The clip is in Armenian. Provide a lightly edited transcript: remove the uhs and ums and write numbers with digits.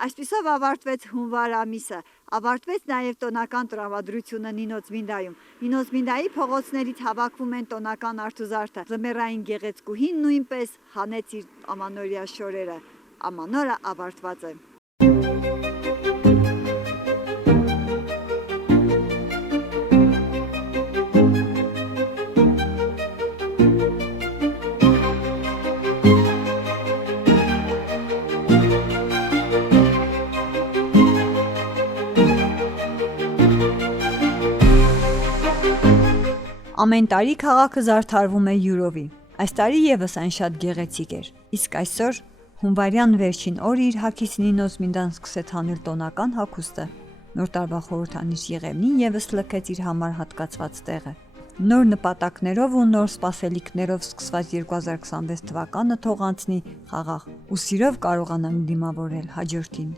Այսպիսով ավարտվեց հունվար ամիսը, ավարտվեց նաև տոնական տրամադրությունը Նինոցմինդայում։ Նինոցմինդայի փողոցներից հավաքվում են տոնական արթուզարդը։ Ձմեռային գեղեցկուհին նույնպես հանեց իր ամանորյա շորերը։ Ամանորը ավարտված է։ Ամեն տարի քաղաքը զարդարվում է հյուրովի։ Այս տարի եւս այն շատ գեղեցիկ էր։ Իսկ այսօր հունվարյան վերջին օրը իր հագից Նինոցմինդան սկսեց հանել տոնական հագուստը։ Նոր տարվա խորհրդանիշ Եղևնին եւս լքեց իր համար հատկացված տեղը։ Նոր նպատակներով ու նոր սպասելիքներով սկսված 2026 թվականը թող անցնի խաղաղ ու սիրով կարողանանք դիմավորել հաջորդին։